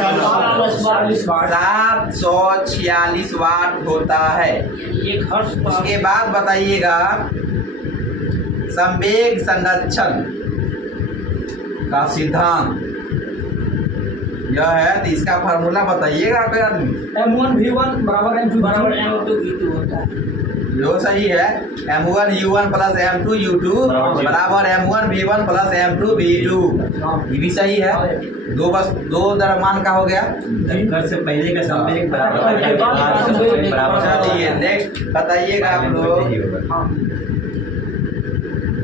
746 वाट होता है। एक हर्ष। उसके बाद बताइएगा संवेग संरक्षण का सिद्धांत यह है, तो इसका फार्मूला बताइएगा कोई आदमी। M1V1 बराबर M2 M2V2 होता है। जो सही है, M1U1 प्लस M2U2 बराबर M1V1 प्लस M2V2, ये भी सही है। दो द्रव्यमान का हो गया। से पहले का संवेग चलिए नेक्स्ट बताइएगा आप लोग,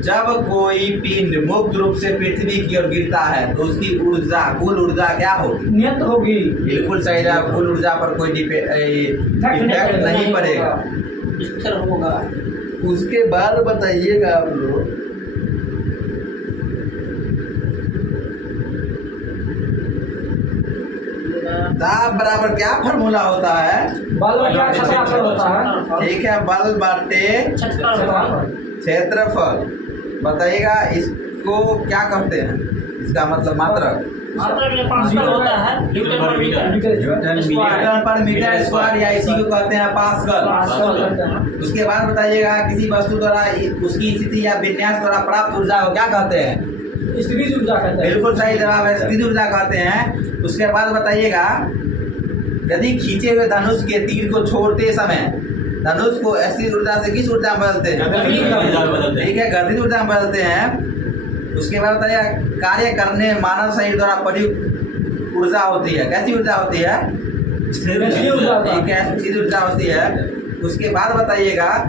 जब कोई पिंड मुक्त रूप से पृथ्वी की ओर गिरता है तो उसकी ऊर्जा, कुल ऊर्जा क्या होगी? नियत होगी। बिल्कुल सही जवाब, कुल ऊर्जा पर कोई इफेक्ट नहीं पड़ेगा, स्थिर होगा। उसके बाद बताइएगा आप लोग, दाब बराबर क्या फॉर्मूला होता है? बल बटा क्षेत्रफल होता है। ठीक है, बल बाटे क्षेत्रफल। बताइएगा इसको क्या कहते हैं? इसका मतलब मात्रक। पास्कल होता है, न्यूटन पर मीटर। न्यूटन पर मीटर स्क्वायर, या इसी को कहते हैं पास्कल। उसके बाद बताइएगा किसी वस्तु द्वारा उसकी स्थिति या विन्यास द्वारा प्राप्त ऊर्जा को क्या कहते हैं? स्थितिज ऊर्जा कहते हैं। बिल्कुल सही जवाब है, स्थितिज ऊर्जा कहते हैं। उसके बाद बताइएगा, यदि खींचे हुए धनुष के तीर को छोड़ते समय धनुष को स्थितिज ऊर्जा से किस ऊर्जा में बदलते हैं? ठीक है, गतिज ऊर्जा में बदलते हैं। उसके बाद बताइएगा, कार्य करने मानव शरीर द्वारा प्रयुक्त ऊर्जा होती है, कैसी ऊर्जा होती है? ठीक है, स्थितिज ऊर्जा होती है। उसके बाद बताइएगा,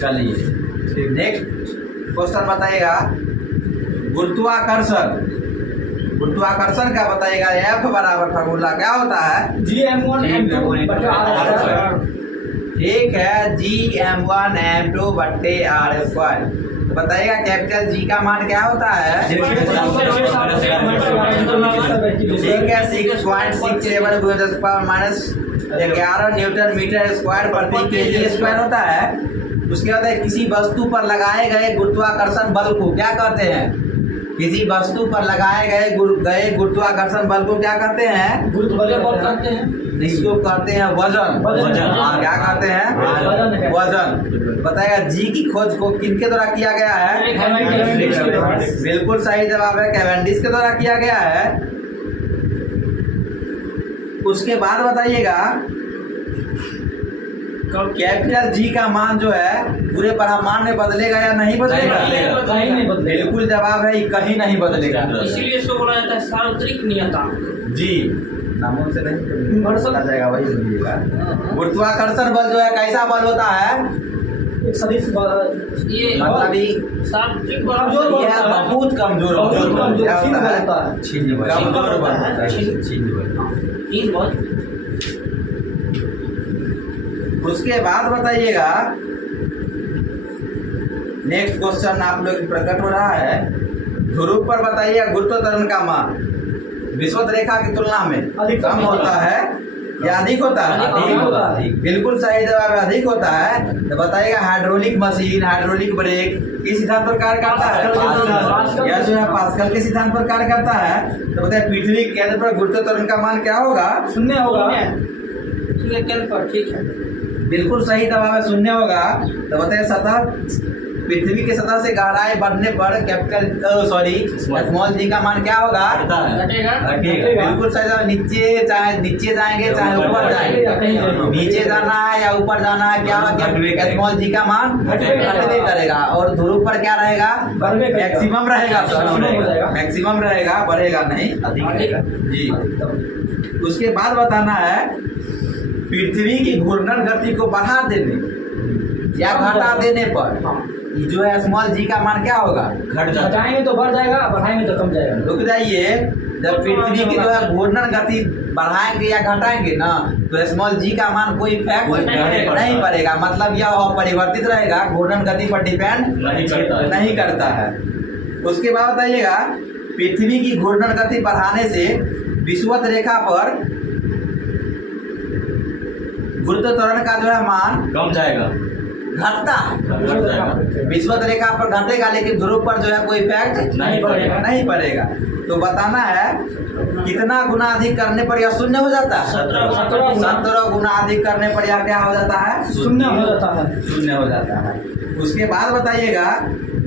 चलिए नेक्स्ट क्वेश्चन बताइएगा, गुरुत्वाकर्षण। गुरुत्वाकर्षण का बताइएगा, F बराबर फॉर्मूला क्या होता है? Gm1 M2 बटा R²। ठीक है, Gm1 M2 बट्टे R²। तो बताइएगा कैपिटल G का मान क्या होता है? ठीक है, 6.67 × 10⁻11 न्यूटन मीटर स्क्वायर प्रति केजी स्क्वायर होता है। उसके बाद किसी वस्तु पर लगाए गए गुरुत्वाकर्षण बल को क्या कहते हैं? किसी वस्तु पर लगाए गए गुरुत्वाकर्षण बल को क्या कहते हैं? इसको कहते हैं वजन। क्या कहते हैं? वजन। बताएगा जी की खोज को किनके द्वारा किया गया है? बिल्कुल सही जवाब है, कैवेंडिश के द्वारा किया गया है। उसके बाद बताइएगा कैपिटल जी का मान जो है पूरे ब्रह्मांड में बदलेगा या नहीं बदलेगा? कहीं नहीं बदलेगा। बिल्कुल जवाब है, कहीं नहीं बदलेगा। इसीलिए इसको बोला जाता है सार्वत्रिक नियतांक। जी नामों से नहीं Universal- आ जाएगा, वही बोलिएगा। गुरुत्वाकर्षण बल जो है कैसा बल होता है? एक सदिश ये मतलब ही सार्वत्रिक कमजोर बल यह होता है। बहुत कमजोर बहुत कमजोर, क्या छीन होता बल है? होता है। छीन बल। कमजोर बल होता है। छीन- छीन बल। तीन बहुत उसके बाद बताइएगा, नेक्स्ट क्वेश्चन आप लोग प्रकट हो रहा है। ध्रुव पर बताइए गुरुत्व त्वरण का मान विषुवत रेखा की तुलना में अधिक कम होता है या अधिक होता है? अधिक होता है। बिल्कुल सही जवाब है, अधिक होता है। तो बताइएगा हाइड्रोलिक मशीन, हाइड्रोलिक ब्रेक किस सिद्धांत पर कार्य करता है? पास्कल। यह जो है पास्कल के सिद्धांत पर कार्य करता है। तो बताइए पृथ्वी के केंद्र पर गुरुत्व त्वरण का मान क्या होगा? शून्य होगा। सूर्य केंद्र पर, ठीक है। बिल्कुल सही जवाब है, शून्य होगा। तो बताइए सतह पृथ्वी की सतह से गहराई बढ़ने पर कैपिटल स्मॉल जी का मान क्या होगा? घटेगा। घटेगा। बिल्कुल सही जवाब। नीचे चाहे नीचे जाएंगे चाहे ऊपर जाएंगे, नीचे जाना है या ऊपर जाना है, क्या होगा? स्मॉल जी का मान घटवे करेगा। और ध्रुव पर क्या रहेगा? बढ़वे करेगा। मैक्सिमम रहेगा, मैक्सिमम हो जाएगा। मैक्सिमम रहेगा, बढ़ेगा नहीं, अधिक रहेगा। जी उसके बाद बताना है पृथ्वी की घूर्णन गति को बढ़ा देने या घटा देने पर ये जो है स्मॉल जी का मान क्या होगा? घट जाता है। घटाएंगे तो बढ़ जाएगा, बढ़ाएंगे तो कम जाएगा। रुक जाइए, जब पृथ्वी की जो है घूर्णन गति बढ़ाएंगे या घटाएंगे ना तो स्मॉल जी का मान कोई इफेक्ट नहीं पड़ेगा। मतलब यह अपरिवर्तित रहेगा, घूर्णन गति पर डिपेंड नहीं करता है। उसके बाद बताइएगा पृथ्वी की घूर्णन गति बढ़ाने से विषुवत रेखा पर गुरुत्व त्वरण का जो है मान कम जाएगा। घटता है। घट जाएगा। विषुवत रेखा पर घटेगा लेकिन ध्रुव पर जो है कोई इफेक्ट नहीं पड़ेगा। तो बताना है कितना गुना अधिक करने पर यह शून्य हो जाता है? 17 गुना अधिक करने पर यह क्या हो जाता है? शून्य हो जाता है। शून्य हो जाता है। उसके बाद बताइएगा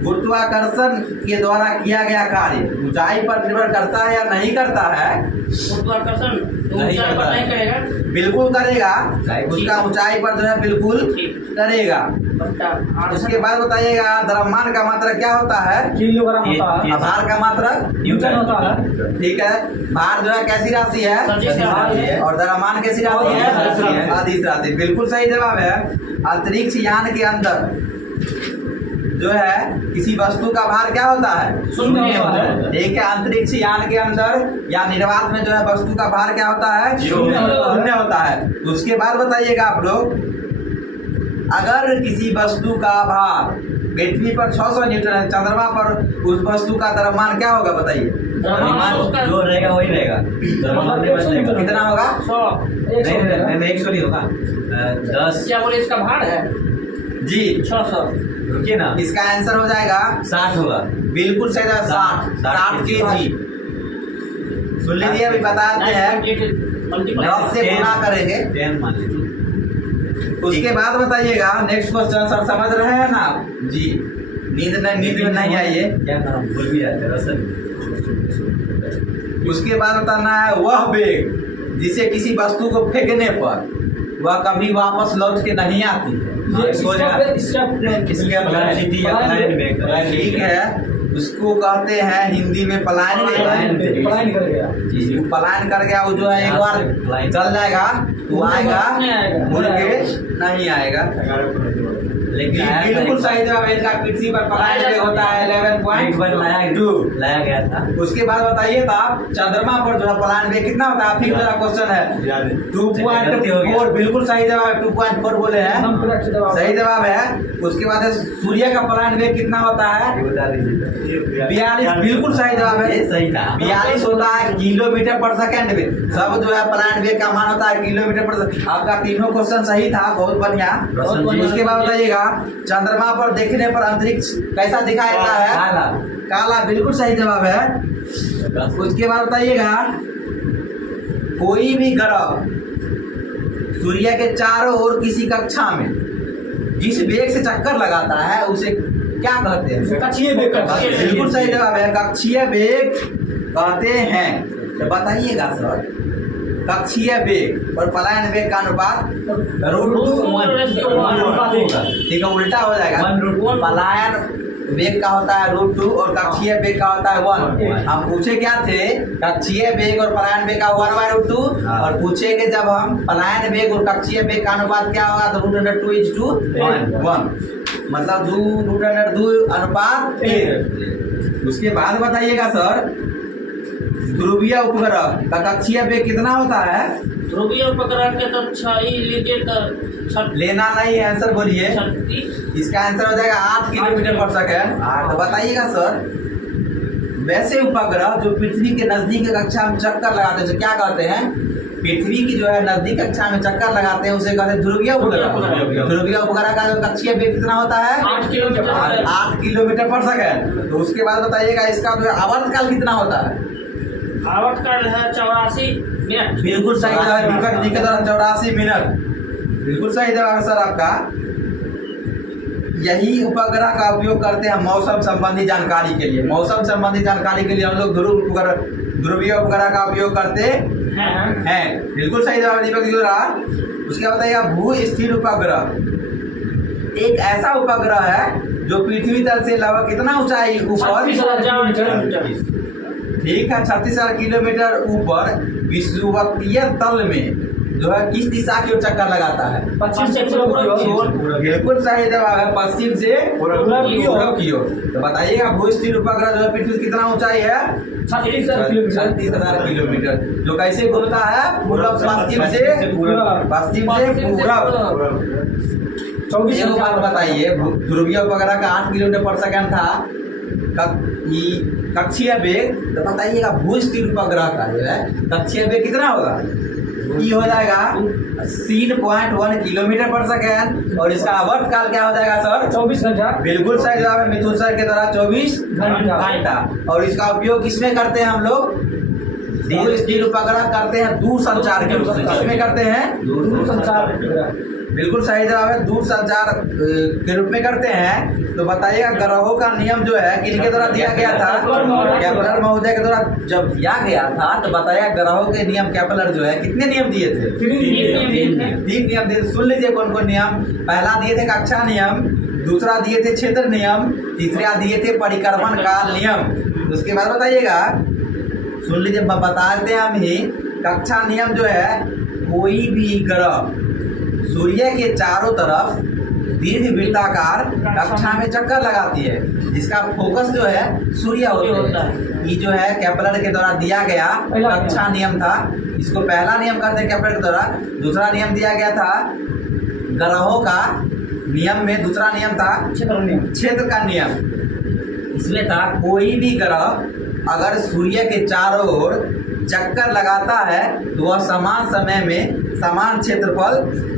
गुरुत्वाकर्षण के द्वारा किया गया कार्य ऊंचाई पर निर्भर करता है या नहीं करता है? गुरुत्वाकर्षण नहीं ऊंचाई पर करता नहीं है। करेगा। बिल्कुल करेगा, उसका ऊंचाई पर जो है बिल्कुल करेगा। उसके बाद बताइएगा द्रव्यमान का मात्रक क्या होता है? किलोग्राम होता है। आधार का मात्रक न्यूटन होता है। ठीक है। भार जो है कैसी राशि है? सदिश राशि। और द्रव्यमान कैसी राशि है? सदिश राशि। बिल्कुल सही जवाब है। अंतरिक्ष यान के अंदर जो है किसी वस्तु का भार क्या होता है? शून्य होता है। ठीक है। अंतरिक्ष यान के अंदर या निर्वात में जो है वस्तु का भार क्या होता है? शून्य होता है। उसके बाद बताइएगा आप लोग अगर किसी वस्तु का भार पृथ्वी पर 600 न्यूटन है, चंद्रमा पर उस वस्तु का द्रव्यमान क्या होगा बताइए? जो रहेगा वही रहेगा। द्रव्यमान नहीं बदलेगा। कितना होगा? 100। नहीं 100 नहीं होगा। 10 क्या बोले इसका भार है? जी 600। रुकिए ना, इसका आंसर हो जाएगा 60 होगा। बिल्कुल सही है 60 केजी। सुन लीजिए अभी बताते हैं 10 से गुना करेंगे। 10 मान लीजिए। उसके बाद बताइएगा नेक्स्ट क्वेश्चन सर समझ रहे हैं ना? जी नींद में नहीं आइए। क्या नाम भूल भी जाते हैं सर। उसके बाद बताना है वह वेग जिसे किसी वस्तु को फेंकने पर वह कभी वापस लौट के नहीं आती है। ये इसके बाद ठीक है, उसको कहते हैं हिंदी में पलायन वेग। पलायन कर गया। जी पलायन कर गया, वो जो है एक बार चल जाएगा तो आएगा, मुड़ के नहीं आएगा। लेकिन बिल्कुल सही जवाब है इसका। पृथ्वी पर पलायन वेग होता है 11.2 लाया गया था। उसके बाद बताइए था चंद्रमा पर जो है पलायन वेग कितना होता है? फिर जरा क्वेश्चन है 2.4। बिल्कुल सही जवाब है, 2.4 बोले हैं, सही जवाब है। उसके बाद सूर्य का पलायन वेग कितना होता है? 42। बिल्कुल सही जवाब है, सही था। 42 होता है किलोमीटर पर सेकंड में। सब जो है पलायन वेग का मान होता है किलोमीटर पर सेकंड। आपका तीनों क्वेश्चन सही था, बहुत बढ़िया। उसके बाद बताइएगा चंद्रमा पर देखने पर अंतरिक्ष कैसा दिखाई देता है? काला। बिल्कुल सही जवाब है। उसके बाद बताइएगा कोई भी ग्रह सूर्य के चारों ओर किसी कक्षा में जिस वेग से चक्कर लगाता है उसे क्या कहते हैं? कक्षीय वेग। बिल्कुल सही जवाब है, कक्षीय वेग कहते हैं। तो बताइएगा सर कक्षीय वेग और पलायन वेग का अनुपात √2। ठीक है, उल्टा हो जाएगा। पलायन वेग का होता है √2 और कक्षीय वेग का होता है 1। हम पूछे क्या थे, कक्षीय वेग और पलायन वेग का 1/√2, और पूछे कि जब हम पलायन वेग और कक्षीय वेग का अनुपात क्या होगा, तो √2:1, मतलब 2√2 अनुपात 1। उसके बाद बताइएगा सर, ध्रुवीय उपग्रह का कक्षीय वेग कितना होता है? ध्रुवीय उपग्रह के तो 6 ही लीजिए तो लेना नहीं है, आंसर बोलिए। 36। इसका आंसर हो जाएगा 8 किलोमीटर पर सेकेंड। तो बताइएगा सर, वैसे उपग्रह जो पृथ्वी के नजदीक कक्षा में चक्कर लगाते हैं उसे क्या कहते हैं? पृथ्वी की जो है नजदीक कक्षा में चक्कर लगाते हैं उसे कहते हैं ध्रुवीय उपग्रह। ध्रुवीय उपग्रह का जो कक्षीय वेग कितना होता है? 8 किलोमीटर 8 किलोमीटर पर सेकेंड। तो उसके बाद बताइएगा इसका जो है आवर्तकाल कितना होता है? आवर्तकाल है 84 मिनट। बिल्कुल सही जवाब है दीपक जी के द्वारा, 84 मिनट। बिल्कुल सही जवाब है सर आपका। यही उपग्रह का उपयोग करते हैं मौसम संबंधी जानकारी के लिए। मौसम संबंधी जानकारी के लिए हम लोग ध्रुवीय उपग्रह का उपयोग करते हैं। बिल्कुल सही जवाब दीपक जी द्वारा। उसके बताइएगा भू स्थिर उपग्रह एक ऐसा उपग्रह है जो पृथ्वी तल से लगभग कितना ऊंचाई ऊपर? 36,000 ठीक है, 36,000 किलोमीटर ऊपर विषुवतीय तल में जो है किस दिशा की ओर चक्कर लगाता है? पश्चिम से पूर्व की ओर। बिल्कुल सही जवाब है, पश्चिम से पूर्व की ओर। तो बताइएगा भू स्थिर उपग्रह जो है पृथ्वी कितना ऊंचाई है? 36,000 किलोमीटर। जो कैसे घूमता है? पूर्व पश्चिम से पश्चिम से पूर्व। 24 बात बताइए, ध्रुवीय उपग्रह का 8 किलोमीटर पर सेकंड था कक्षीय वेग, तो बताइएगा भू स्थिर उपग्रह का जो है कक्षीय वेग कितना होगा? ये हो जाएगा 3.1 किलोमीटर पर सेकेंड। और इसका आवर्तकाल क्या हो जाएगा सर? 24 घंटा। बिल्कुल सही जवाब है मिथुन सर के द्वारा, 24 घंटा। और इसका उपयोग किसमें करते हैं हम लोग? भू स्थिर उपग्रह करते हैं दूर संचार के रूप में। किसमें करते हैं? दूरसंचार। बिल्कुल सही जवाब है, दूर संचार के रूप में करते हैं। तो बताइएगा ग्रहों का नियम जो है किनके द्वारा दिया गया था? केपलर महोदय के द्वारा जब दिया गया था, तो बताया ग्रहों के नियम केपलर जो है कितने नियम दिए थे? 3 नियम दिए। सुन लीजिए कौन कौन नियम। पहला दिए थे कक्षा नियम, दूसरा दिए थे क्षेत्र नियम, तीसरा दिए थे परिक्रमण काल नियम। उसके बाद बताइएगा, सुन लीजिए बताते हैं हम ही। कक्षा नियम जो है, कोई भी ग्रह सूर्य के चारों तरफ दीर्घ वृत्ताकार कक्षा में चक्कर लगाती है, जिसका फोकस जो है सूर्य होता है। ये जो है केपलर के द्वारा दिया गया कक्षा नियम था। इसको पहला नियम कहते हैं केपलर के द्वारा। दूसरा नियम दिया गया था ग्रहों का नियम में, दूसरा नियम था क्षेत्र का नियम। इसमें था कोई भी ग्रह अगर सूर्य के चारों ओर चक्कर लगाता है तो वह समान समय में समान क्षेत्रफल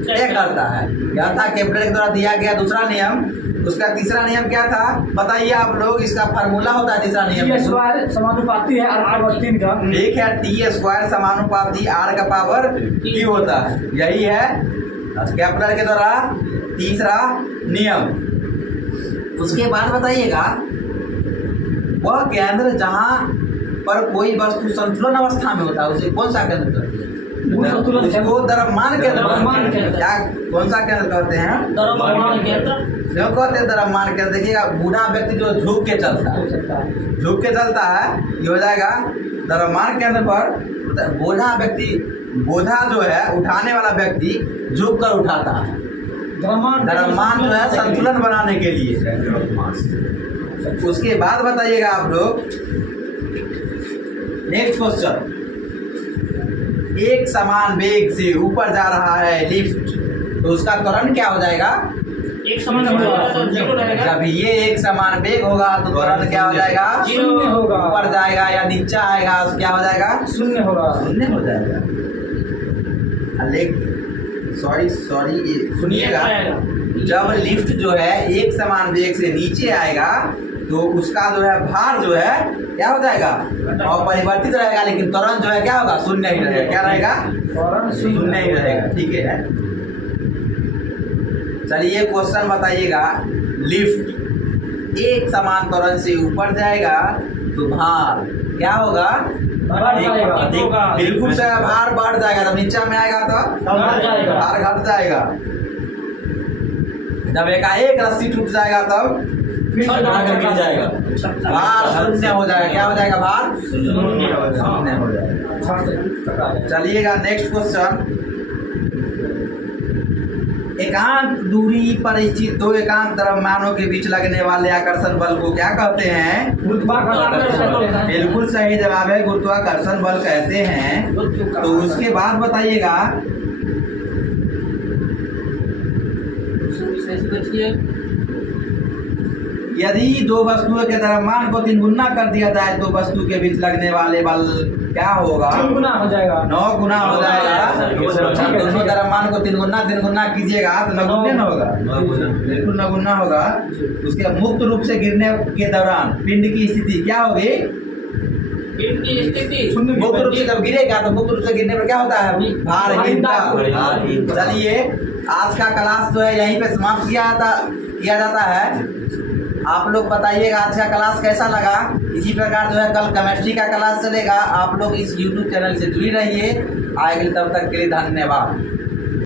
तय करता है। यह था केपलर के द्वारा दिया गया दूसरा नियम। उसका तीसरा नियम क्या था बताइए आप लोग? इसका फार्मूला होता है तीसरा नियम, T² समानुपाती है R/3 का। ठीक है, T² समानुपाती R का पावर T होता है। यही है केपलर के द्वारा तीसरा नियम। उसके बाद बताइएगा, वह केंद्र जहाँ पर कोई वस्तु संतुलन अवस्था में होता है उसे कौन सा केंद्र कहते हैं? उसको द्रव्यमान केंद्र। क्या कौन सा केंद्र कहते हैं? द्रव्यमान केंद्र। क्यों कहते हैं द्रव्यमान केंद्र? देखिएगा, बूढ़ा व्यक्ति जो झुक के चलता है, झुक के चलता है, ये हो जाएगा द्रव्यमान केंद्र पर। बूढ़ा व्यक्ति, बोझा जो है उठाने वाला व्यक्ति झुक कर उठाता है। द्रव्यमान जो है संतुलन बनाने के लिए। उसके बाद बताइएगा आप लोग, नेक्स्ट क्वेश्चन। एक समान वेग से ऊपर जा रहा है लिफ्ट, तो उसका त्वरण क्या हो जाएगा? एक समान तो 0 रहेगा। जब ये एक समान वेग होगा तो त्वरण क्या हो जाएगा? 0 होगा। ऊपर जाएगा या नीचे आएगा तो क्या हो जाएगा? 0 होगा। 0 हो जाएगा। सॉरी सुनिएगा, जब लिफ्ट जो है एक समान वेग से नीचे आएगा तो उसका जो है भार जो है क्या हो जाएगा? और परिवर्तित रहेगा, लेकिन त्वरण जो है क्या होगा? 0 ही रहेगा। क्या रहेगा? 0 ही रहेगा। ठीक है, चलिए क्वेश्चन बताइएगा। लिफ्ट एक समान त्वरण से ऊपर जाएगा तो भार क्या होगा? बढ़ जाएगा। अधिक होगा। बिल्कुल से भार बढ़ जाएगा, जब नीचे में आएगा तो बढ़ जाएगा। भार घट जाएगा। जब एकाएक रस्सी टूट जाएगा तब फिर से बढ़ाकर गिर जाएगा। भार शून्य हो जाएगा। क्या हो जाएगा? भार शून्य हो जाएगा। शून्य हो जाएगा। अच्छा से टकरा जाएगा। चलिएगा नेक्स्ट क्वेश्चन। एकांक दूरी पर स्थित दो एकांक द्रव्यमानों के बीच लगने वाले आकर्षण बल को क्या कहते हैं? गुरुत्वाकर्षण कहते हैं। बिल्कुल सही जवाब है, गुरुत्वाकर्षण बल कहते हैं। तो उसके बाद बताइएगा, विषय से बचिए। यदि दो वस्तुओं के द्रव्यमान को 3 गुना कर दिया जाए तो वस्तु के बीच लगने वाले बल क्या होगा? 3 गुना हो जाएगा। 9 गुना हो जाएगा। दोनों द्रव्यमान को 3 गुना कीजिएगा तो 9 गुना होगा। बिल्कुल 9 गुना होगा। उसके मुक्त रूप से गिरने के दौरान पिंड की स्थिति क्या होगी? पिंड की स्थिति मुक्त रूप से जब गिरेगा तो मुक्त रूप से गिरने पर क्या होता है? भार। चलिए आज का क्लास जो है यहीं पे समाप्त किया जाता है। आप लोग बताइएगा आज का क्लास कैसा लगा। इसी प्रकार जो है कल केमिस्ट्री का क्लास चलेगा। आप लोग इस YouTube चैनल से जुड़ी रहिए। आगे तब तक के लिए धन्यवाद।